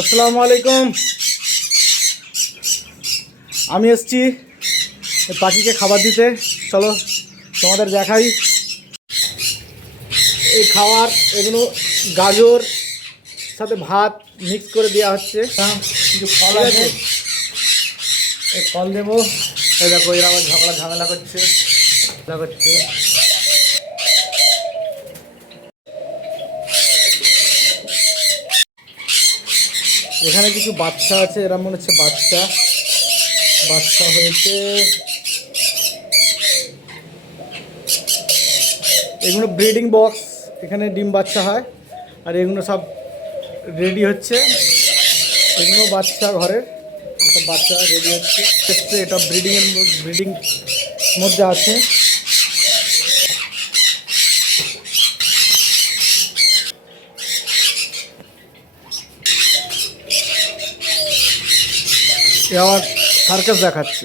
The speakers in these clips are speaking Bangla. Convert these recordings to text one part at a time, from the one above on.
আসসালামু আলাইকুম। আমি এসছি পাখিকে খাবার দিতে। চলো তোমাদের দেখাই। এই খাবার এগুলো গাজর সাথে ভাত মিক্স করে দেওয়া হচ্ছে। কিছু ফল আছে, এই ফল দেবো। এই দেখো এরা আবার ঝামেলা করছে। এখানে কিছু বাচ্চা আছে, এরা মনে হচ্ছে বাচ্চা হয়েছে। এগুলো ব্রিডিং বক্স, এখানে ডিম বাচ্চা হয়। আর এগুলো সব রেডি হচ্ছে, এগুলো বাচ্চা ঘরের সব বাচ্চা রেডি হচ্ছে। এটা ব্রিডিং মধ্যে আছে। এ আবার সার্কাস দেখাচ্ছে।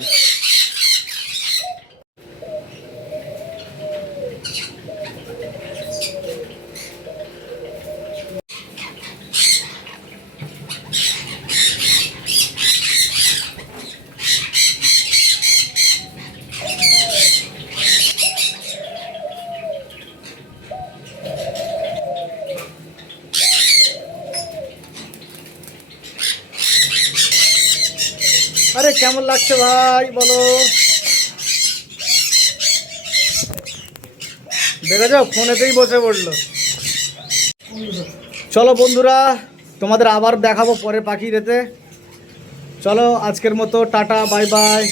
আরে কেমন লাগছে ভাই বলো? দেখে যাও, ফোনেতেই বসে পড়লো। চলো বন্ধুরা, তোমাদের আবার দেখাবো পরে পাখি রেতে। চলো আজকের মতো টাটা, বাই বাই।